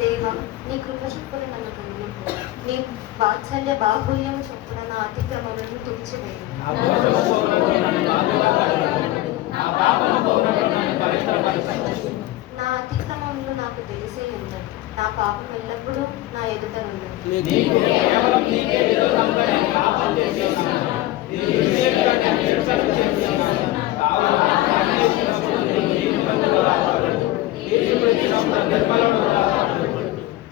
దేవా, నీ కృప చొప్పున నన్ను కరుణింపు. నీ వాత్సల్య బాహుల్యము చొప్పున నా అతిక్రమములను తుడిచివేయు. నా అతిక్రమములు నాకు తెలిసే ఉన్నది, నా పాపం ఎల్లప్పుడూ నా ఎదుట ఉన్నది.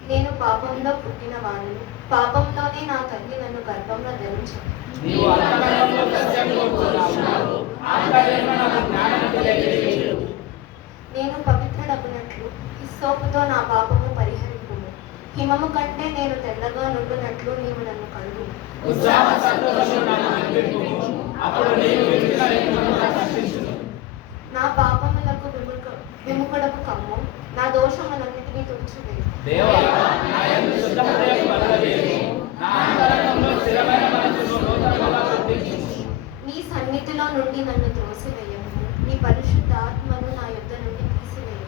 నేను పాపంలో పుట్టిన వాడిని, పాపంలోనే నా తల్లి నన్ను గర్భంలో ధరించింది. నేను పవిత్రుడగునట్లు హిస్సోపుతో నా పాపము పరిహరింపుము. హిమము కంటే నేను తెల్లగా నుండునట్లు నీవు నన్ను కడుగు. నా పాపములకు విముఖుడకు కమ్ము, నా దోషములన్నిటినీ తుడిచివేయు. నీ సన్నిధిలో నుండి నన్ను త్రోసివేయము, నీ పరిశుద్ధ ఆత్మను నా యొద్ద నుండి తీసివేయము.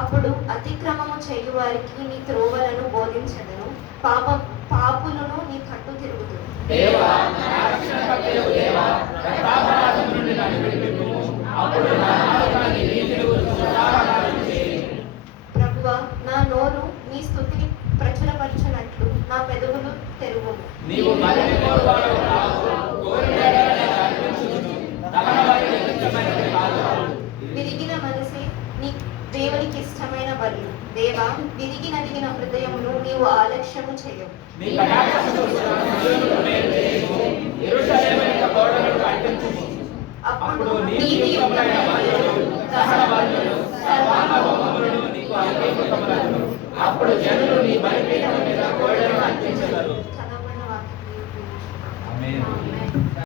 అప్పుడు అతిక్రమము చేయు వారికి నీ త్రోవలను బోధించదను, పాపులను నీ తట్టు తిరుగుదురు. ప్రభువా, నా నోరు నీ స్తుతిని ప్రచురపరచునట్లు నా పెదవులు తెరువుము. విరిగిన మనసే నీ దేవునికి ఇష్టమైన బలి. దేవా, విరిగి నలిగిన హృదయమును నీవు ఆలక్ష్యము చేయవు. అప్పుడు అప్పుడు జనులు నీ బలిపీఠము